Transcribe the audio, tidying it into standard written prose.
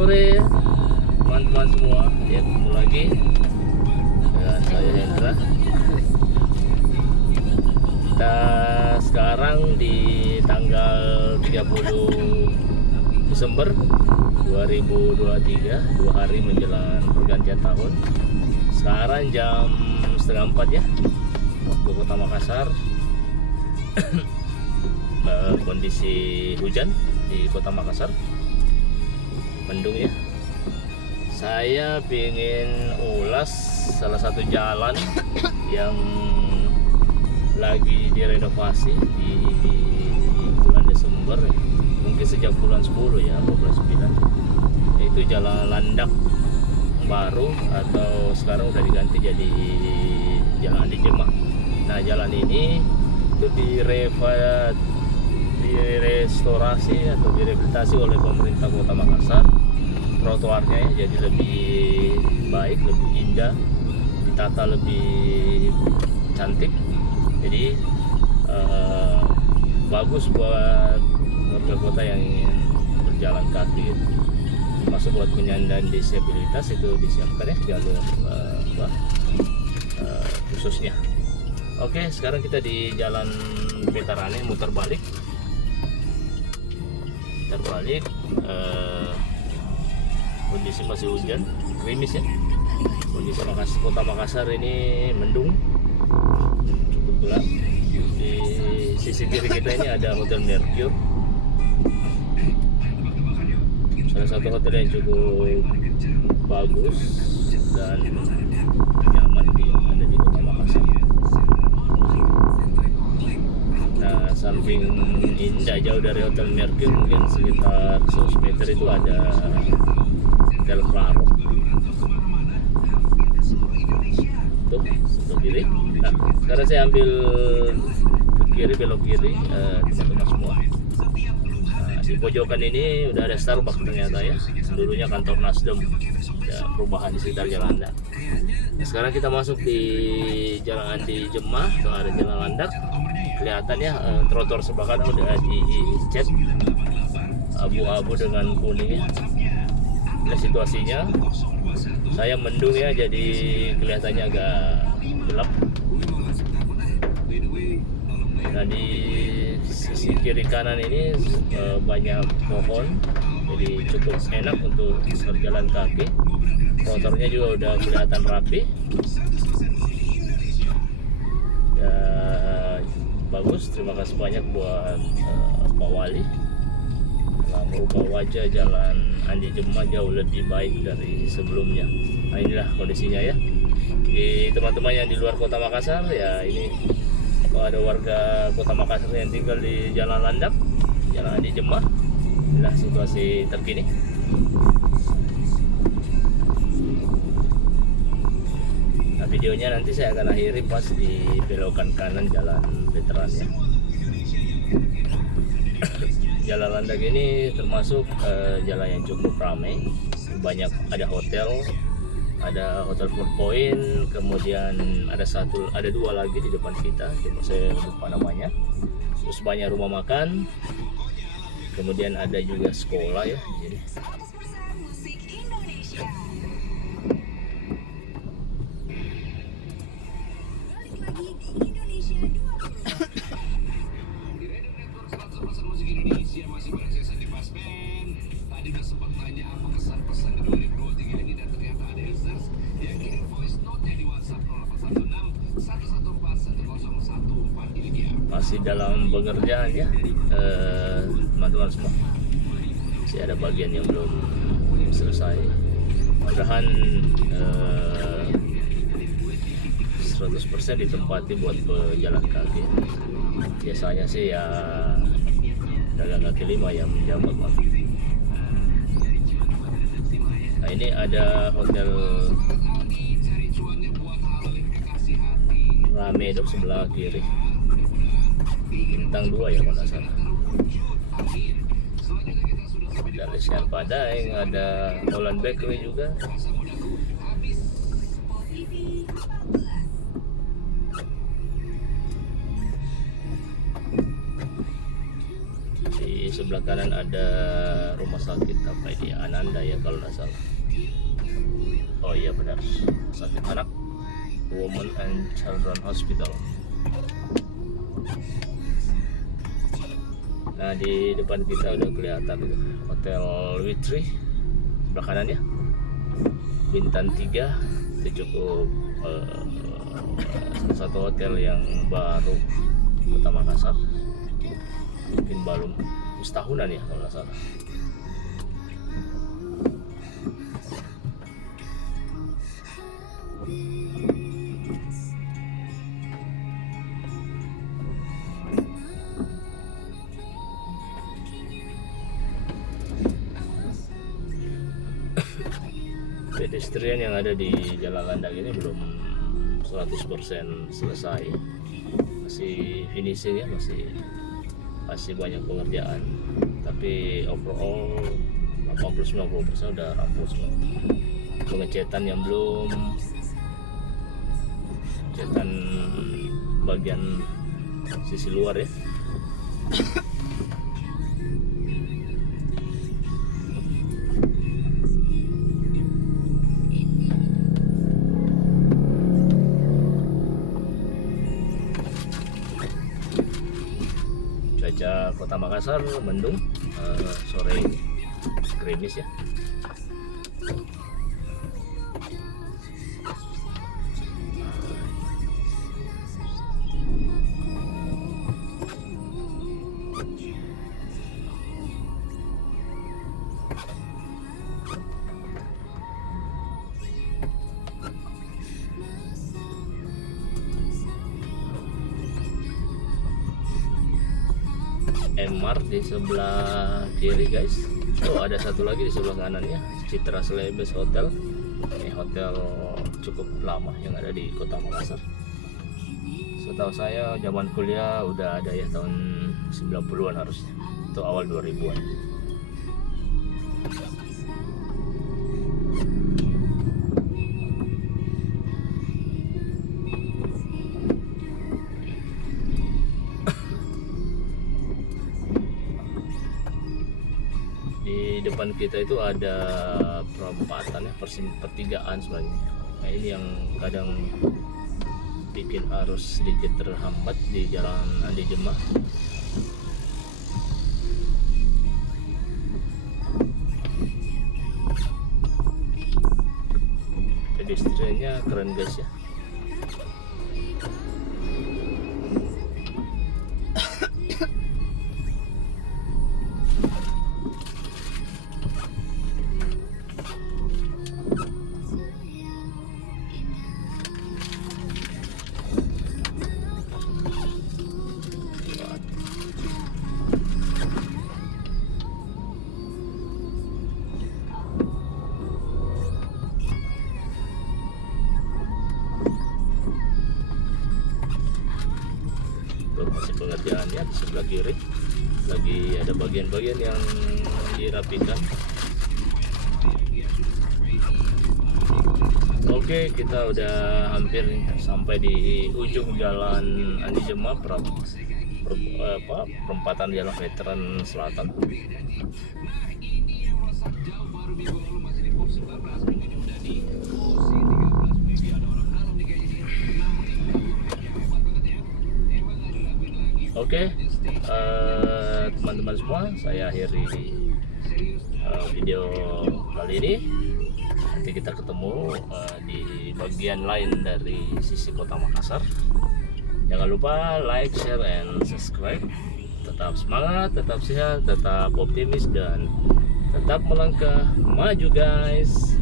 sore teman-teman semua, ya ketemu lagi dengan saya Hendra. Kita sekarang di tanggal 30 Desember 2023, 2 hari menjelang pergantian tahun. Sekarang jam 3:30 ya, waktu Kota Makassar. Kondisi hujan di Kota Makassar, mendung ya. Saya ingin ulas salah satu jalan yang lagi direnovasi di bulan Desember, mungkin sejak bulan 10 ya, bulan 9, yaitu Jalan Landak baru atau sekarang udah diganti jadi Jalan Andi Jemah. Nah, jalan ini itu direstorasi atau direhabilitasi oleh pemerintah Kota Makassar. Trotoarnya ya jadi lebih baik, lebih indah, ditata lebih cantik. Jadi bagus buat warga kota yang ingin berjalan kaki, termasuk buat penyandang disabilitas itu disiapkan ya jalur khususnya. Oke, sekarang kita di Jalan Petarane, muter balik. Kondisi masih hujan, gerimis ya. Kondisi Kota Makassar ini mendung, cukup gelap. Di sisi kiri kita ini ada Hotel Mercure, salah satu hotel yang cukup bagus dan nyaman yang ada di Kota Makassar. Nah, samping ini tidak jauh dari Hotel Mercure, mungkin sekitar 100 meter itu ada Hotel Claro. Tuh, sebelah kiri. Nah, sekarang saya ambil ke kiri, belok kiri, teman-teman semua. Nah, di pojokan ini udah ada Starbucks ternyata ya. Dulunya kantor Nasdem. Ada perubahan di sekitar Jalan Landak. Nah, sekarang kita masuk di Jalan Andi Jemah, atau ada Jalan Landak. Kelihatannya trotoar sebelah kanan udah dicat abu-abu dengan kuning ya. Nah, situasinya saya mendung ya, jadi kelihatannya agak gelap. Nah, di sisi kiri kanan ini banyak pohon, jadi cukup enak untuk berjalan kaki. Trotoarnya juga udah kelihatan rapi ya, bagus. Terima kasih banyak buat Pak Wali telah merubah wajah Jalan Andi Jemah jauh lebih baik dari sebelumnya. Nah, inilah kondisinya ya. Di teman-teman yang di luar Kota Makassar ya, ini kalau ada warga Kota Makassar yang tinggal di Jalan Landak, Jalan Andi Jemah, inilah situasi terkini. Nah, videonya nanti saya akan akhiri pas di belokan kanan Jalan Veteran ya. Jalan Landak ini termasuk jalan yang cukup ramai, banyak, ada hotel Four Point, kemudian ada dua lagi di depan kita, coba saya lupa namanya. Terus banyak rumah makan, kemudian ada juga sekolah ya. Jadi masih dalam pengerjaan ya, teman-teman semua. Masih ada bagian yang belum selesai. Mudah-mudahan 100% ditempati buat pejalan kaki. Biasanya sih ya dagang kaki lima yang menjamak. Nah, ini ada Hotel Ramedok sebelah kiri, bintang 2 ya kalau nggak salah. Dari Sian Padang ada Holland Bakery juga. Di sebelah kanan ada rumah sakit apa ini, Ananda ya kalau tidak salah. Oh iya benar, sakit anak, Women and Children Hospital. Nah di depan kita udah kelihatan itu Hotel Witri sebelah kanan ya, bintang 3. Itu cukup salah satu hotel yang baru Kota Makassar, mungkin belum setahunan ya kalau nggak salah. Pedestrian yang ada di Jalan Landak ini belum 100% selesai, masih finishing ya, masih banyak pengerjaan, tapi overall 80-90% udah rampung semua. Pengecetan yang belum, pengecetan bagian sisi luar ya. Cuaca Kota Makassar mendung, sore ini gerimis ya. Mart di sebelah kiri guys. Oh ada satu lagi di sebelah kanannya, Citra Celebes Hotel. Ini hotel cukup lama yang ada di Kota Makassar. Setahu saya zaman kuliah udah ada ya, tahun 90-an harusnya, atau awal 2000-an. Di depan kita itu ada perempatan ya, pertigaan sebenarnya. Nah ini yang kadang bikin arus sedikit terhambat di Jalan Andi Jemah. Pedestriannya keren guys ya. Masih pengerjaannya di sebelah kiri, lagi ada bagian-bagian yang dirapikan. Oke, kita udah hampir sampai di ujung Jalan Andi Jemah, perempatan Jalan Veteran Selatan. Oke, teman-teman semua, saya akhiri video kali ini. Nanti kita ketemu di bagian lain dari sisi Kota Makassar. Jangan lupa like, share, and subscribe. Tetap semangat, tetap sehat, tetap optimis, dan tetap melangkah maju guys.